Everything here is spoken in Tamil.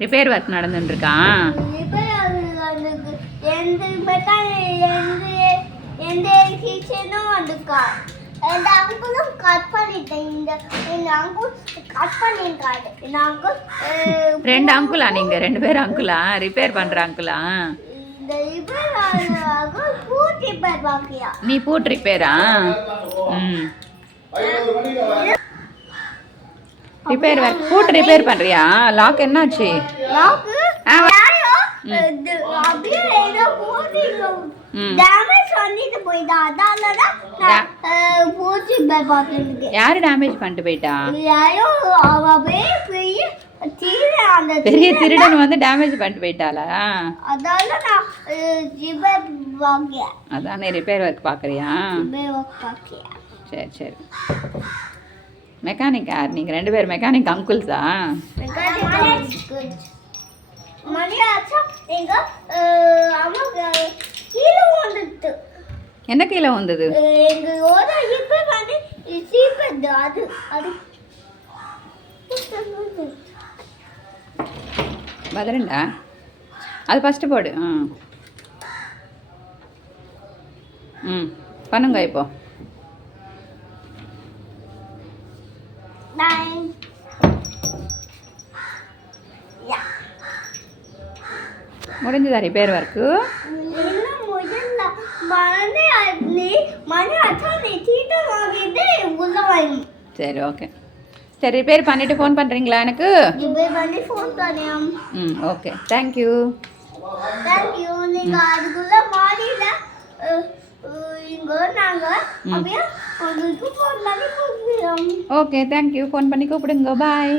Repair work நடந்துட்டுருக்கா? ரெண்டு அங்குலா? நீங்க ரெண்டு பேரும் அங்குலா? ரிப்பேர் பண்ற அங்குலா? நீ பூட் ரிப்பேரா? ம், ரிப்பேர் ஒர்க். பூட் ரிப்பேர் பண்றியா? லாக் என்னாச்சு? யாரு டேமேஜ் பண்ணிட்டு போயிட்டா? பெரிய திருடன் வந்து டேமேஜ் பண்ணிட்டு போயிட்டாளா? அதான் நீ ரிப்பேர் ஒர்க் பாக்குறியா? சரி சரி. மெக்கானிக் யார்? நீங்க ரெண்டு பேரும் மெக்கானிக் அங்குள்ஸா? என்ன கீழே வந்தது? பதிரண்டா அது ஃபஸ்ட்டு போடு. ம் பண்ணுங்க இப்போ. முடிஞ்சதா ரிப்பேர் ஒர்க்கு? சரி ஓகே. சரி ரிப்பேர் பண்ணிவிட்டு ஃபோன் பண்ணுறீங்களா எனக்கு? ம் okay. Thank you. Okay thank you. Phone பண்ணி கூப்பிடுங்க. பாய்.